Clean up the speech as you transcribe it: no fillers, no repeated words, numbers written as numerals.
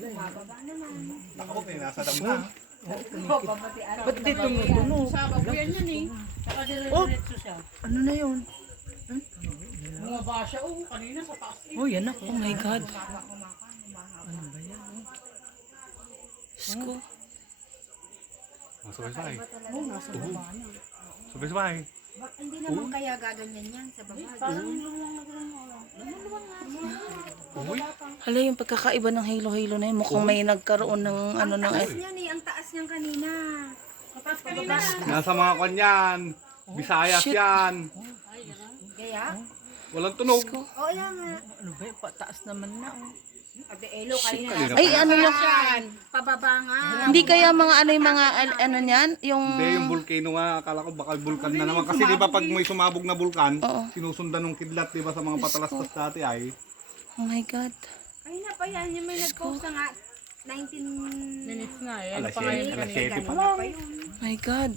bumababa naman. Ako, may nasa dam na. Ba't di tumutunog? Sa babuyan yan eh. Saka dire-diretso siya. Ano na yun? Mga basya, kanina sa taas eh. Oh, yan ako. Oh my God. Ano ba yan? Sko. Sabay-sabay. Oo, nasa baba niya. Sabay-sabay. Hindi naman kaya gaganyan yan sa baba. Parang luwang na gano'n. Uy. Hala, yung pagkakaiba ng halo-halo na yun. Mukhang may nagkaroon ng ano ng... Taas niyan eh, ang taas niyan kanina. Mataas kanina. Nasa mga kanyan. Bisayas Shit. yan. Kaya? Walang tunog. Oo, yan nga. Ano ba yun? Pataas naman na. Oh. Ate Elo, kanina. Ay, ano yung... Yan, pababa nga. Hindi kaya mga ano yung mga ano niyan? Yung... Hindi, yung volcano nga. Akala ko baka vulkan na naman. Kasi di ba pag may sumabog na vulkan, Oo. sinusundan ng kidlat, di ba sa mga patalastas dati ay. Oh my God. Kanina pa yan, yung may nag-post na nga. 19 Minutes na eh. Ano Alas pa ngayon 7, alas kanina? 7 pa kanina lang. pa yun. My God.